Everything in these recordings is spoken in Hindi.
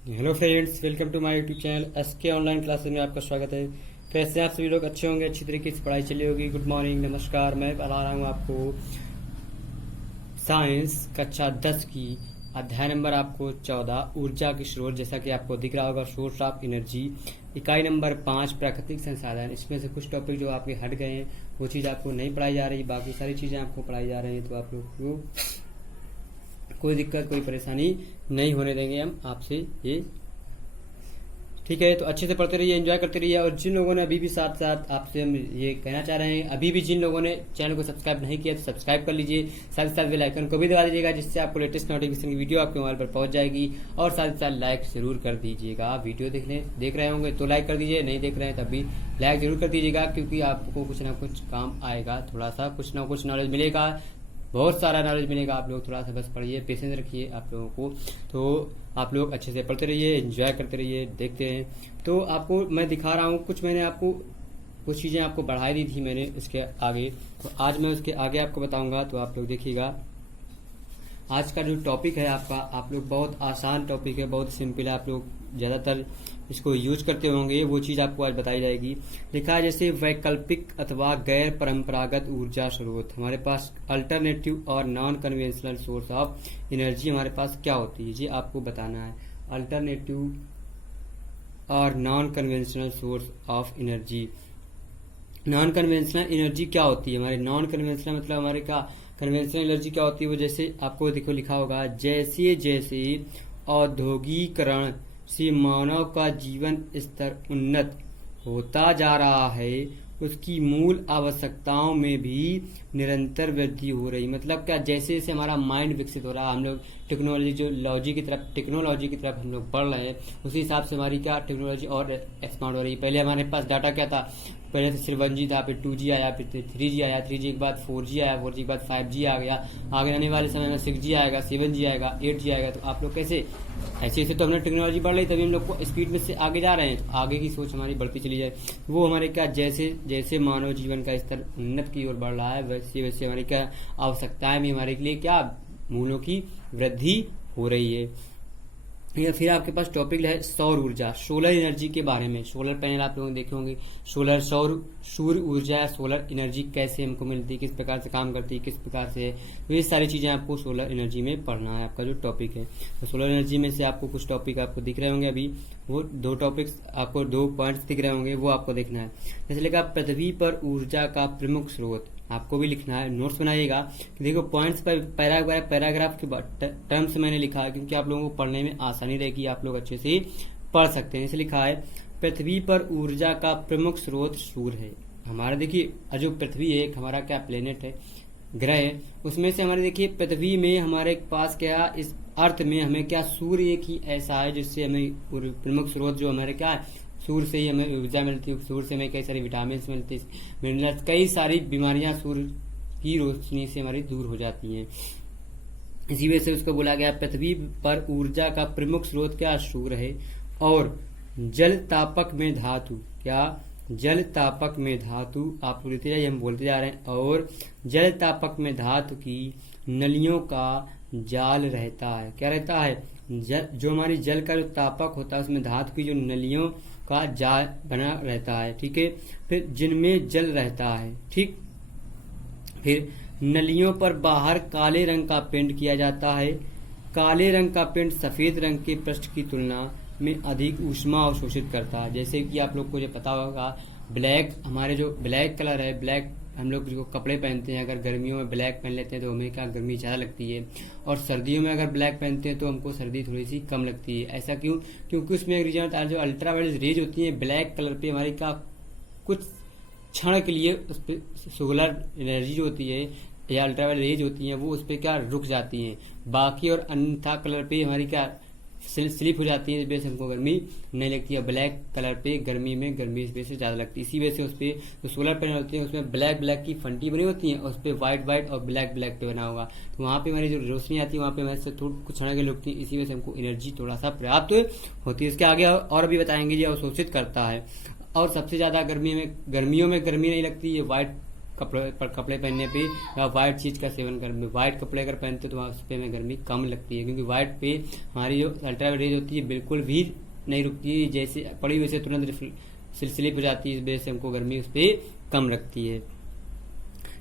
Hello friends, welcome to my YouTube channel SK online classes में आपका स्वागत है। कैसे आप सभी लोग अच्छे होंगे, अच्छी तरीके से पढ़ाई चली होगी। गुड मॉर्निंग, नमस्कार। मैं पढ़ा रहा हूँ आपको साइंस कक्षा 10 की अध्याय नंबर आपको 14 ऊर्जा के स्रोत। जैसा कि आपको दिख रहा होगा, सोर्स ऑफ एनर्जी। इकाई नंबर 5 प्राकृतिक संसाधन। इसमें से कुछ टॉपिक जो आपके हट गए हैं वो चीज़ आपको नहीं पढ़ाई जा रही, बाकी सारी चीज़ें आपको पढ़ाई जा रही हैं। तो आप लोग को कोई दिक्कत, कोई परेशानी नहीं होने देंगे हम आपसे ये। ठीक है, तो अच्छे से पढ़ते रहिए, एंजॉय करते रहिए। और जिन लोगों ने अभी भी साथ साथ आपसे हम ये कहना चाह रहे हैं, अभी भी जिन लोगों ने चैनल को सब्सक्राइब नहीं किया तो सब्सक्राइब कर लीजिए। साथ ही साथ बेल आइकन को भी दबा दीजिएगा, जिससे आपको लेटेस्ट नोटिफिकेशन की वीडियो आपके मोबाइल पर पहुंच जाएगी। और साथ ही साथ लाइक जरूर कर दीजिएगा। वीडियो देख रहे होंगे तो लाइक कर दीजिए, नहीं देख रहे हैं तब भी लाइक जरूर कर दीजिएगा, क्योंकि आपको कुछ ना कुछ काम आएगा, थोड़ा सा कुछ ना कुछ नॉलेज मिलेगा, बहुत सारा नॉलेज मिलेगा। आप लोग थोड़ा सा बस पढ़िए, पेशेंस रखिए आप लोगों को। तो आप लोग अच्छे से पढ़ते रहिए, एंजॉय करते रहिए। देखते हैं तो आपको मैं दिखा रहा हूँ कुछ, मैंने आपको कुछ चीज़ें आपको बढ़ाई दी थी मैंने इसके आगे, तो आज मैं उसके आगे आपको बताऊंगा। तो आप लोग देखिएगा, आज का जो टॉपिक है आपका, आप लोग बहुत आसान टॉपिक है, बहुत सिंपल है। आप लोग ज़्यादातर इसको यूज करते होंगे, वो चीज़ आपको आज बताई जाएगी। लिखा है जैसे वैकल्पिक अथवा गैर परंपरागत ऊर्जा स्रोत। हमारे पास अल्टरनेटिव और non conventional source of energy हमारे पास क्या होती है, ये आपको बताना है। अल्टरनेटिव और non conventional source of energy. Non conventional energy क्या होती है हमारे? नॉन कन्वेंशनल मतलब हमारे का कन्वेंशनल एनर्जी क्या होती है? वो जैसे आपको देखो लिखा होगा, जैसे जैसे औद्योगिकरण से मानव का जीवन स्तर उन्नत होता जा रहा है, उसकी मूल आवश्यकताओं में भी निरंतर वृद्धि हो रही। मतलब क्या, जैसे जैसे हमारा माइंड विकसित हो रहा है, हम लोग टेक्नोलॉजी की तरफ हम लोग बढ़ रहे हैं, उसी हिसाब से हमारी क्या टेक्नोलॉजी और एक्सपांड हो रही है। पहले हमारे पास डाटा क्या था? पहले तो सिर्फ 1G था, फिर 2G आया, फिर 3G आया, 3G के बाद 4G आया, 4G के बाद 5G आ गया। आगे आने वाले समय में 6G आएगा, 7G आएगा, 8G आएगा। तो आप लोग कैसे ऐसे ऐसे तो हमने टेक्नोलॉजी बढ़ रही, तभी हम लोग को स्पीड में से आगे जा रहे हैं। तो आगे की सोच हमारी बढ़ती चली जाए, वो हमारे क्या, जैसे जैसे मानव जीवन का स्तर उन्नत की ओर बढ़ रहा है, वैसे वैसे हमारी क्या आवश्यकताएं भी हमारे लिए क्या मूल्यों की वृद्धि हो रही है। या फिर आपके पास टॉपिक है सौर ऊर्जा, सोलर एनर्जी के बारे में। सोलर पैनल आप लोग देखे होंगे, सौर ऊर्जा, सोलर एनर्जी कैसे हमको मिलती है, किस प्रकार से काम करती है, किस प्रकार से, तो ये सारी चीजें आपको सोलर एनर्जी में पढ़ना है। आपका जो टॉपिक है तो सोलर एनर्जी में से आपको कुछ टॉपिक आपको दिख रहे होंगे अभी, वो 2 टॉपिक्स आपको 2 पॉइंट्स दिख रहे होंगे, वो आपको देखना है। जैसे लिखा पृथ्वी पर ऊर्जा का प्रमुख स्रोत, आपको भी लिखना है, नोट्स बनाइएगा। देखो पॉइंट्स पर पैराग्राफ के टर्म्स मैंने लिखा है, क्योंकि आप लोगों को पढ़ने में आसानी रहेगी, आप लोग अच्छे से पढ़ सकते हैं। इसे लिखा है पृथ्वी पर ऊर्जा का प्रमुख स्रोत सूर्य है। हमारा देखिए जो पृथ्वी है, एक हमारा क्या प्लेनेट है, ग्रह है, उसमें से हमारे देखिए पृथ्वी में हमारे पास क्या, इस अर्थ में हमें क्या, सूर्य एक ही ऐसा है जिससे हमें प्रमुख स्रोत जो हमारे क्या है, सूर्य से ही हमें ऊर्जा मिलती है। सूर्य से हमें कई सारी विटामिन मिलती है, मिनरल्स, कई सारी बीमारियां सूर्य की रोशनी से हमारी दूर हो जाती हैं। इसी वजह से उसको बोला गया पृथ्वी पर ऊर्जा का प्रमुख स्रोत क्या, सूर्य है। और जल तापक में धातु, क्या, जल तापक में धातु, आप बोलते जाइए, हम बोलते जा रहे हैं। और जल तापक में धातु की नलियों का जाल रहता है। क्या रहता है? जो हमारी जल का जो तापक होता है, उसमें धातु की जो नलियों का जाल बना रहता है। ठीक है, फिर जिनमें जल रहता है। ठीक, फिर नलियों पर बाहर काले रंग का पेंट किया जाता है। काले रंग का पेंट सफेद रंग के पृष्ठ की तुलना में अधिक ऊष्मा अवशोषित करता है। जैसे कि आप लोग को जो पता होगा, ब्लैक, हमारे जो ब्लैक कलर है, ब्लैक हम लोग जो कपड़े पहनते हैं, अगर गर्मियों में ब्लैक पहन लेते हैं तो हमें क्या गर्मी ज़्यादा लगती है, और सर्दियों में अगर ब्लैक पहनते हैं तो हमको सर्दी थोड़ी सी कम लगती है। ऐसा क्यों? क्योंकि उसमें एक रीजन होता है, जो अल्ट्रावायलेट रेज होती है ब्लैक कलर पे हमारी क्या कुछ क्षण के लिए उस पर सोलर एनर्जी जो होती है या अल्ट्रावायलेट रेज होती है, वो उस पर क्या रुक जाती हैं। बाकी और अन्यथा कलर पे हमारी क्या स्लिप हो जाती है, इस वजह से हमको गर्मी नहीं लगती है। ब्लैक कलर पे गर्मी में गर्मी इस वजह से ज्यादा लगती है। इसी वजह से उस पर जो सोलर पैनल होती है उसमें ब्लैक की फंटी बनी होती है, और उस पर व्हाइट और ब्लैक पे बना होगा, तो वहाँ पे हमारी जो रोशनी आती है वहाँ पे हमारे से थोड़ी कुछ क्षण के लगती है। इसी वजह से हमको एनर्जी थोड़ा सा प्राप्त होती है। इसके आगे और भी बताएंगे, ये अवशोषित करता है। और सबसे ज्यादा गर्मियों में गर्मी नहीं लगती है, व्हाइट कपड़े पहनने पे या व्हाइट चीज का सेवन करने, व्हाइट कपड़े अगर पहनते तो उस पे हमें गर्मी कम लगती है, क्योंकि व्हाइट पे हमारी जो अल्ट्रावायलेट रेज होती है बिल्कुल भी नहीं रुकती है, जैसे पड़ी वैसे तुरंत सिलसिले पर जाती है, इस वजह से हमको गर्मी उस पर कम लगती है।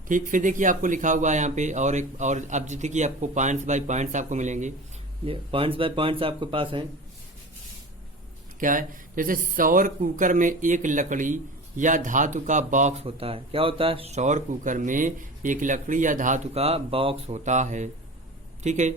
ठीक, फिर देखिए आपको लिखा हुआ है यहाँ पे और अब जैसे कि आपको पॉइंट्स बाय पॉइंट्स आपको मिलेंगे, पॉइंट्स बाय पॉइंट्स आपके पास है क्या है, जैसे सौर कुकर में एक लकड़ी या धातु का बॉक्स होता है। क्या होता है? सौर कुकर में एक लकड़ी या धातु का बॉक्स होता है, ठीक है,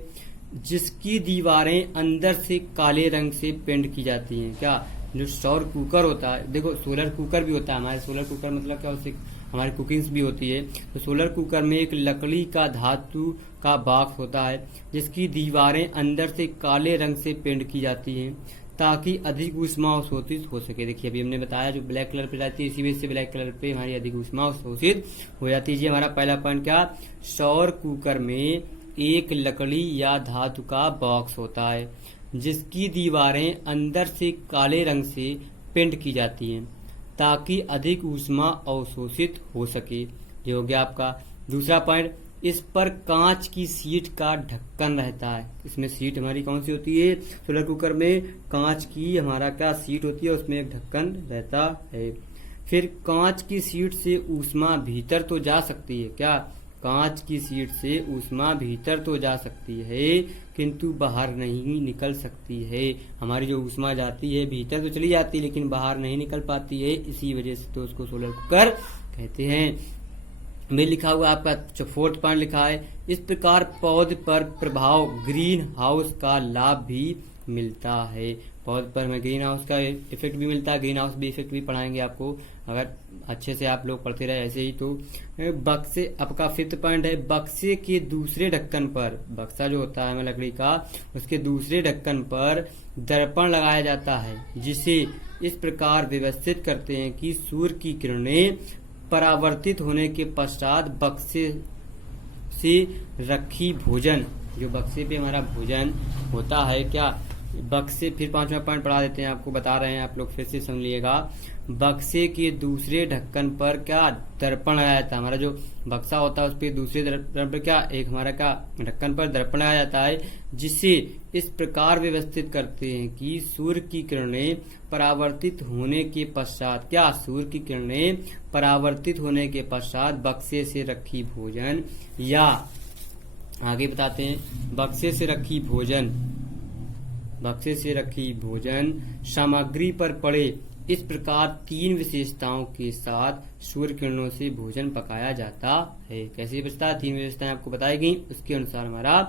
जिसकी दीवारें अंदर से काले रंग से पेंट की जाती हैं। क्या? जो सौर कुकर होता है, देखो सोलर कुकर भी होता है हमारे, सोलर कुकर मतलब क्या, उससे हमारी कुकिंग्स भी होती है। तो सोलर कुकर में एक लकड़ी का धातु का बॉक्स होता है जिसकी दीवारें अंदर से काले रंग से पेंट की जाती हैं ताकि अधिक ऊष्मा अवशोषित हो सके। देखिए अभी हमने बताया जो ब्लैक कलर पे रहती है, इसी वजह से ब्लैक कलर पे हमारी अधिक ऊष्मा अवशोषित हो जाती है। हमारा पहला पॉइंट क्या, सौर कुकर में एक लकड़ी या धातु का बॉक्स होता है जिसकी दीवारें अंदर से काले रंग से पेंट की जाती हैं ताकि अधिक ऊष्मा अवशोषित हो सके। ये हो गया आपका दूसरा पॉइंट। इस पर कांच की सीट का ढक्कन रहता है। इसमें सीट हमारी कौन सी होती है? सोलर कुकर में कांच की हमारा क्या सीट होती है, उसमें एक ढक्कन रहता है। फिर कांच की सीट से ऊष्मा भीतर तो जा सकती है। क्या? कांच की सीट से ऊष्मा भीतर तो जा सकती है किंतु बाहर नहीं निकल सकती है। हमारी जो ऊष्मा जाती है भीतर तो चली जाती है लेकिन बाहर नहीं निकल पाती है, इसी वजह से तो उसको सोलर कुकर कहते हैं। में लिखा हुआ आपका जो फोर्थ पॉइंट लिखा है, इस प्रकार पौधे पर प्रभाव ग्रीन हाउस का लाभ भी मिलता है। पौधे पर हमें ग्रीन हाउस का इफेक्ट भी मिलता है, ग्रीन हाउस भी इफेक्ट भी पढ़ाएंगे आपको अगर अच्छे से आप लोग पढ़ते रहे ऐसे ही। तो बक्से, आपका फिफ्थ पॉइंट है, बक्से के दूसरे ढक्कन पर, बक्सा जो होता है लकड़ी का, उसके दूसरे ढक्कन पर दर्पण लगाया जाता है जिसे इस प्रकार व्यवस्थित करते हैं कि सूर्य की किरणें परावर्तित होने के पश्चात बक्से से रखी भोजन, जो बक्से पे हमारा भोजन होता है, क्या बक्से, फिर पांचवा पॉइंट पढ़ा देते हैं आपको, बता रहे हैं आप लोग फिर से सुन लीजिएगा। बक्से के दूसरे ढक्कन पर क्या दर्पण लगाया जाता है। हमारा जो बक्सा होता है उस पर दूसरे दर्पण पर क्या एक हमारा क्या ढक्कन पर दर्पण लगाया जाता है जिसे इस प्रकार व्यवस्थित करते हैं कि सूर्य की किरणें परावर्तित होने के पश्चात, क्या सूर्य की किरणें परावर्तित होने के पश्चात बक्से से रखी भोजन, या आगे बताते हैं बक्से से रखी भोजन सामग्री पर पड़े। इस प्रकार तीन विशेषताओं के साथ सूर्य किरणों से भोजन पकाया जाता है। कैसे बचता है? तीन विशेषताएं आपको बताई गई, उसके अनुसार हमारा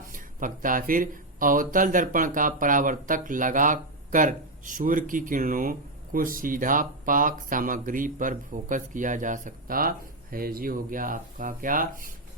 पकता है। फिर अवतल दर्पण का परावर्तक लगा कर सूर्य की किरणों को सीधा पाक सामग्री पर फोकस किया जा सकता है। ये हो गया आपका क्या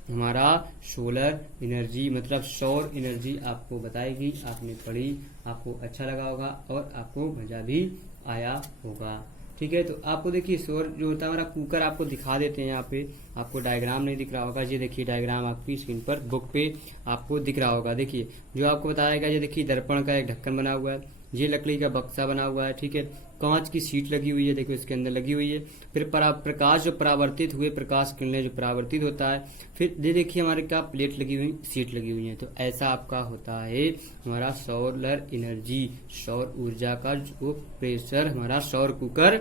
हमारा सोलर एनर्जी, मतलब सौर एनर्जी आपको बताएगी, आपने पढ़ी, आपको अच्छा लगा होगा और आपको मजा भी आया होगा। ठीक है, तो आपको देखिए सौर जो होता है हमारा कुकर आपको दिखा देते हैं। यहाँ पे आपको डायग्राम नहीं दिख रहा होगा, ये देखिए डायग्राम आपकी स्क्रीन पर बुक पे आपको दिख रहा होगा। देखिए जो आपको बताएगा, ये देखिए दर्पण का एक ढक्कन बना हुआ है, ये लकड़ी का बक्सा बना हुआ है, ठीक है, कांच की सीट लगी हुई है, देखो इसके अंदर लगी हुई है। फिर प्रकाश जो परावर्तित हुए, प्रकाश किरणें जो परावर्तित होता है, फिर ये देखिए हमारे क्या प्लेट लगी हुई, सीट लगी हुई है। तो ऐसा आपका होता है हमारा सोलर एनर्जी, सौर ऊर्जा का जो प्रेशर हमारा सौर कुकर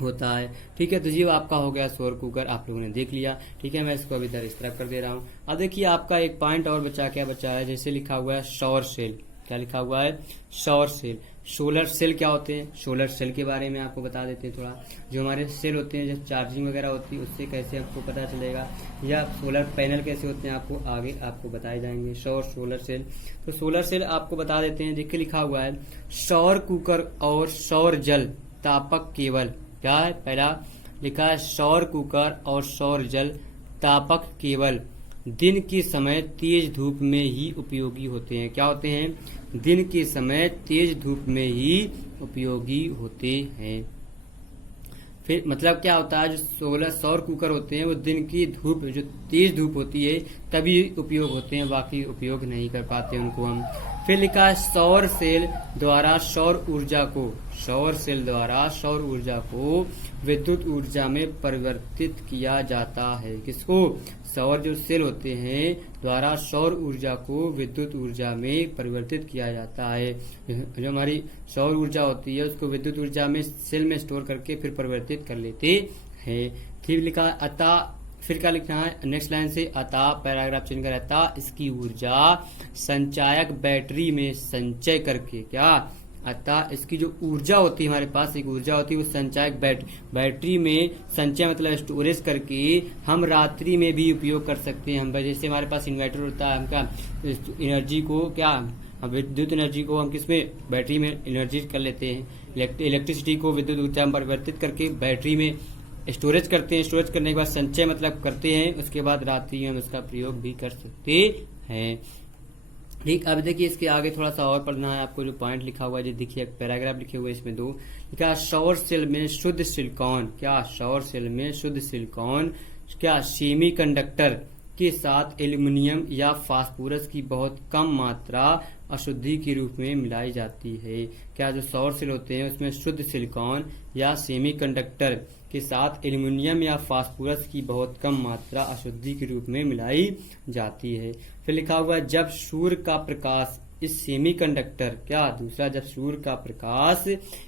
होता है। ठीक है, तो ये आपका हो गया सौर कुकर, आप लोगों ने देख लिया। ठीक है, मैं इसको अभी इस तरह कर दे रहा हूँ। अब देखिए आपका एक पॉइंट और बचा, क्या बचा है, जैसे लिखा हुआ है सौर सेल। क्या लिखा हुआ है? सौर सेल। सोलर सेल क्या होते हैं? सोलर सेल के बारे में आपको बता देते हैं थोड़ा। जो हमारे सेल होते हैं, जब चार्जिंग वगैरह होती है उससे कैसे आपको पता चलेगा, या सोलर पैनल कैसे होते हैं आपको आगे आपको बताए जाएंगे। सोलर सेल, तो सोलर सेल आपको बता देते हैं। देखिए लिखा हुआ है सौर कुकर और सौर जल तापक केवल, क्या है पहला लिखा है सौर कुकर और सौर जल तापक केवल दिन के समय तेज धूप में ही उपयोगी होते हैं। क्या होते हैं? दिन के समय तेज धूप में ही उपयोगी होते हैं। फिर मतलब क्या होता है, जो सौर कुकर होते हैं वो दिन की धूप, जो तेज धूप होती है तभी उपयोग होते हैं, बाकी उपयोग नहीं कर पाते उनको हम। फिर लिखा है सौर सेल द्वारा सौर ऊर्जा को विद्युत ऊर्जा में परिवर्तित किया जाता है। किसको? सौर जो सेल होते हैं द्वारा सौर ऊर्जा को विद्युत ऊर्जा में परिवर्तित किया जाता है। जो हमारी सौर ऊर्जा होती है उसको विद्युत ऊर्जा में सेल में स्टोर करके फिर परिवर्तित कर लेते हैं। फिर लिखा है अतः, फिर क्या लिखना है नेक्स्ट लाइन से, अतः पैराग्राफ चेंज कर, अतः इसकी ऊर्जा संचायक बैटरी में संचय करके, क्या? अतः इसकी जो ऊर्जा होती है हमारे पास एक ऊर्जा होती है वो संचायक बैटरी में संचय मतलब स्टोरेज करके हम रात्रि में भी उपयोग कर सकते हैं। हम जैसे हमारे पास इन्वर्टर होता है, हम क्या एनर्जी को क्या विद्युत एनर्जी को हम किसमें बैटरी में एनर्जी कर लेते हैं, इलेक्ट्रिसिटी को विद्युत ऊर्जा में परिवर्तित करके बैटरी में स्टोरेज करते हैं। स्टोरेज करने के बाद संचय मतलब करते हैं, उसके बाद रात्रि में हम इसका प्रयोग भी कर सकते हैं। ठीक, अब देखिए इसके आगे थोड़ा सा और पढ़ना है आपको। जो पॉइंट लिखा हुआ है जो देखिए पैराग्राफ लिखे हुए इसमें दो लिखा, सौर सेल में शुद्ध सिलिकॉन, क्या? सौर सेल में शुद्ध सिलिकॉन क्या सेमीकंडक्टर के साथ एल्यूमिनियम या फास्फोरस की बहुत कम मात्रा अशुद्धि के रूप में मिलाई जाती है। क्या जो सौर सेल होते हैं उसमें शुद्ध सिलिकॉन या सेमीकंडक्टर के साथ एल्यूमिनियम या फास्फोरस की बहुत कम मात्रा अशुद्धि के रूप में मिलाई जाती है। फिर लिखा हुआ है जब सूर्य का प्रकाश इस सेमीकंडक्टर, क्या? दूसरा, जब सूर्य का प्रकाश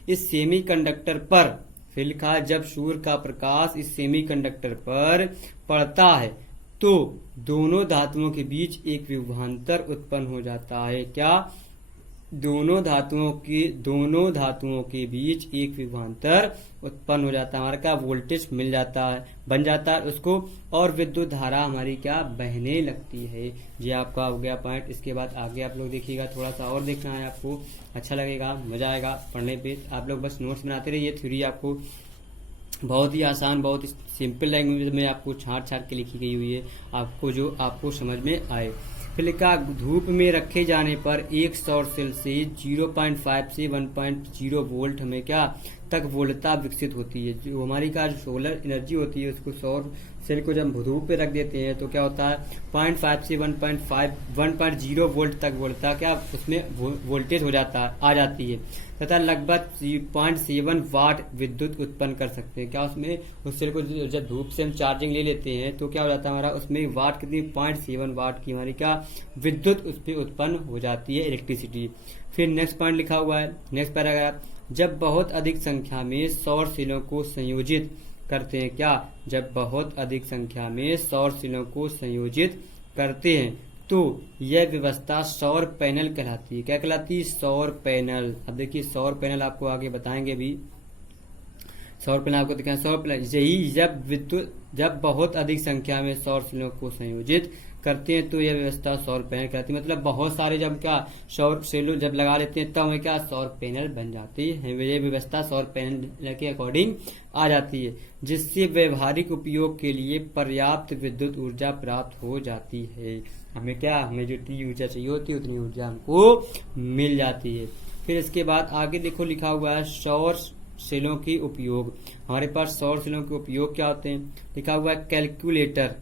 इस सेमीकंडक्टर पर, फिर लिखा है जब सूर्य का प्रकाश इस सेमीकंडक्टर पर पड़ता है तो दोनों धातुओं के बीच एक विभवांतर उत्पन्न हो जाता है। क्या? दोनों धातुओं के बीच एक विभवांतर उत्पन्न हो जाता है, हमारा क्या वोल्टेज मिल जाता है, बन जाता है उसको, और विद्युत धारा हमारी क्या बहने लगती है। ये आपका हो गया पॉइंट। इसके बाद आगे आप लोग देखिएगा, थोड़ा सा और देखना है आपको, अच्छा लगेगा, मजा आएगा पढ़ने पे। आप लोग बस नोट्स बनाते रहिए। थ्योरी आपको बहुत ही आसान, बहुत ही सिंपल लैंग्वेज में आपको छाट के लिखी गई हुई है, आपको जो आपको समझ में आए। फिर लिखा धूप में रखे जाने पर एक सौर सेल से 0.5 से 1.0 वोल्ट हमें क्या तक वोल्टता विकसित होती है। जो हमारी का जो सोलर एनर्जी होती है उसको सौर सेल को जब धूप पे रख देते हैं तो क्या होता है 0.5 से 1.0 वोल्ट तक वोल्टता क्या उसमें वोल्टेज हो जाता है, आ जाती है, तथा लगभग 0.7 वाट विद्युत उत्पन्न कर सकते हैं। क्या उसमें उस सेल को जब धूप से हम चार्जिंग ले लेते हैं तो क्या हो जाता है हमारा उसमें वाट कितनी 0.7 वाट की हमारी क्या विद्युत उस पर उत्पन्न हो जाती है, इलेक्ट्रिसिटी। फिर नेक्स्ट पॉइंट लिखा हुआ है नेक्स्ट पैराग्राफ, जब बहुत अधिक संख्या में सौर सेलों को संयोजित करते हैं, क्या जब बहुत अधिक संख्या में सौर सेलों को संयोजित करते हैं तो यह व्यवस्था सौर पैनल कहलाती है। क्या कहलाती है? सौर पैनल। अब देखिए सौर पैनल आपको आगे बताएंगे भी, सौर पैनल आपको दिखाएं। सौर पैनल यही जब बहुत अधिक संख्या में सौर सेलों को संयोजित करते हैं तो यह व्यवस्था सौर पैनल कहलाती है। मतलब बहुत सारे जब क्या सौर सेल जब लगा लेते हैं तब हमें क्या सौर पैनल बन जाती है। ये व्यवस्था सौर पैनल के अकॉर्डिंग आ जाती है, जिससे व्यवहारिक उपयोग के लिए पर्याप्त विद्युत ऊर्जा प्राप्त हो जाती है। हमें जितनी ऊर्जा चाहिए होती है उतनी ऊर्जा हमको मिल जाती है। फिर इसके बाद आगे देखो लिखा हुआ है सौर सेलों के उपयोग। हमारे पास सौर सेलों के उपयोग क्या होते हैं? लिखा हुआ है कैलकुलेटर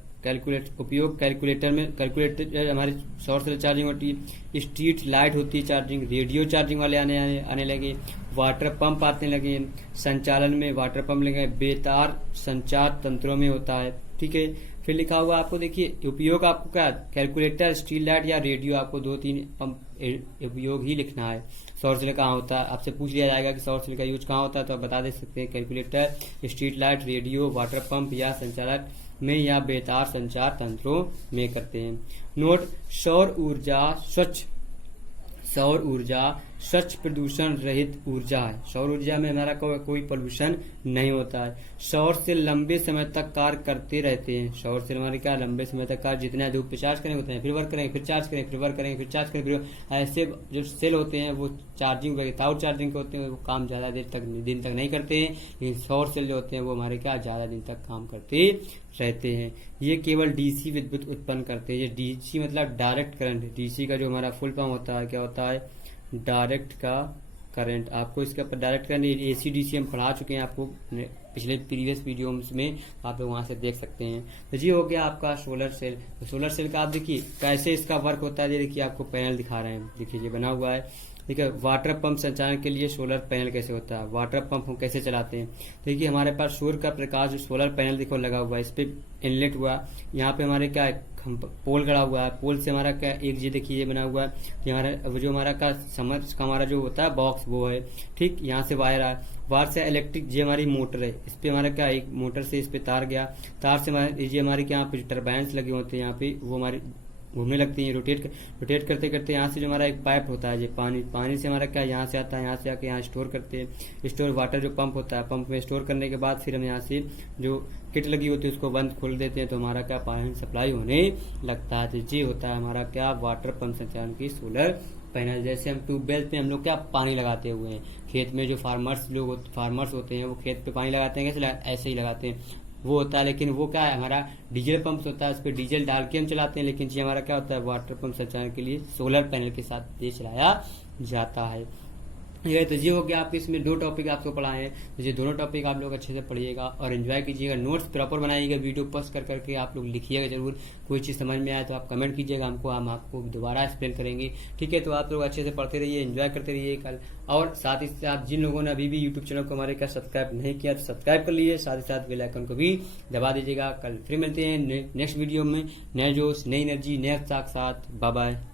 में हमारी सौर सेल चार्जिंग होती है, स्ट्रीट लाइट होती है चार्जिंग, रेडियो चार्जिंग वाले आने लगे, वाटर पंप आने लगे, संचालन में वाटर पंप लगे, बेतार संचार तंत्रों में होता है। ठीक है, फिर लिखा हुआ आपको देखिए उपयोग आपको क्या कैलकुलेटर, स्ट्रीट लाइट या रेडियो, आपको 2-3 पंप उपयोग ही लिखना है। सौर सेल कहाँ होता है आपसे पूछ लिया जाएगा कि सौर सेल का यूज कहाँ होता है तो आप बता दे सकते हैं calculator, street light, radio, water pump या संचालक में या बेतार संचार तंत्रों में करते हैं। नोट, सौर ऊर्जा स्वच्छ प्रदूषण रहित ऊर्जा है। सौर ऊर्जा में हमारा कोई पोल्यूशन नहीं होता है। सौर सेल लंबे समय तक कार्य करते रहते हैं। सौर सेल हमारे क्या लंबे समय तक कार्य, जितना धूप पे चार्ज करेंगे उतना फिर वर्क करेंगे, फिर चार्ज करेंगे, फिर वर्क करेंगे, फिर चार्ज करेंगे, फिर ऐसे जो सेल होते हैं वो चार्जिंग विदाउट चार्जिंग के होते हैं, वो काम ज्यादा दिन तक नहीं करते हैं। लेकिन सौर सेल जो होते हैं वो हमारे क्या ज्यादा दिन तक काम करते रहते हैं। ये केवल डीसी विद्युत उत्पन्न करते हैं। ये डीसी मतलब डायरेक्ट करंट। डीसी का जो हमारा फुल फॉर्म होता है क्या होता है? डायरेक्ट का करंट आपको इसके ऊपर डायरेक्ट करंट AC/DC हम पढ़ा चुके हैं आपको पिछले प्रीवियस वीडियो में, आप लोग वहां से देख सकते हैं। तो ये हो गया आपका सोलर सेल। तो सोलर सेल का आप देखिए कैसे इसका वर्क होता है। ये देखिए आपको पैनल दिखा रहे हैं, देखिए ये बना हुआ है, ठीक है। वाटर पंप संचालन के लिए सोलर पैनल कैसे होता है, वाटर पंप हम कैसे चलाते हैं। देखिए हमारे पास सूर्य का प्रकाश जो सोलर पैनल देखो लगा हुआ है, इस पे इनलेट हुआ, यहाँ पे हमारे क्या पोल गड़ा हुआ है, पोल से हमारा क्या एक ये देखिए ये बना हुआ है, हमारा जो हमारा का समझ का हमारा जो होता है बॉक्स वो है, ठीक। यहाँ से वायर आया, वायर से इलेक्ट्रिक ये हमारी मोटर है, इस पे हमारा क्या एक मोटर से इस पे तार गया, तार से ये हमारी क्या यहाँ पे टर्बाइन्स लगे होते हैं, यहाँ पे वो हमारी घूमने लगती है, रोटेट करते करते यहाँ से जो हमारा एक पाइप होता है, ये पानी से हमारा क्या यहाँ से आता है, यहाँ से आके यहाँ स्टोर करते हैं। स्टोर वाटर जो पंप होता है, पंप में स्टोर करने के बाद फिर हम यहाँ से जो किट लगी होती है उसको बंद खोल देते हैं, तो हमारा क्या पानी सप्लाई होने लगता है। तो ये होता है हमारा क्या वाटर पंप संचालन की सोलर पैनल। जैसे हम ट्यूबवेल पे हम लोग क्या पानी लगाते हुए हैं, खेत में जो फार्मर्स होते हैं वो खेत पे पानी लगाते हैं, कैसे ऐसे ही लगाते हैं, वो होता है। लेकिन वो क्या है हमारा डीजल पंप होता है, उस पर डीजल डाल के हम चलाते हैं। लेकिन ये हमारा क्या होता है वाटर पंप संचालन के लिए सोलर पैनल के साथ ये चलाया जाता है। ये तो ये हो गया आपके इसमें 2 टॉपिक आपको पढ़ाए हैं, तो ये दोनों टॉपिक आप लोग अच्छे से पढ़िएगा और एंजॉय कीजिएगा। नोट्स प्रॉपर बनाइएगा, वीडियो पॉज कर करके आप लोग लिखिएगा जरूर। कोई चीज़ समझ में आए तो आप कमेंट कीजिएगा हमको, हम आपको दोबारा एक्सप्लेन करेंगे, ठीक है। तो आप लोग अच्छे से पढ़ते रहिए, एंजॉय करते रहिए कल। और साथ ही साथ जिन लोगों ने अभी भी यूट्यूब चैनल को हमारे का सब्सक्राइब नहीं किया तो सब्सक्राइब कर लीजिए, साथ ही साथ बेल आइकन को भी दबा दीजिएगा। कल फिर मिलते हैं नेक्स्ट वीडियो में, नए जोश, नई एनर्जी, नए उत्साह के साथ। Bye bye.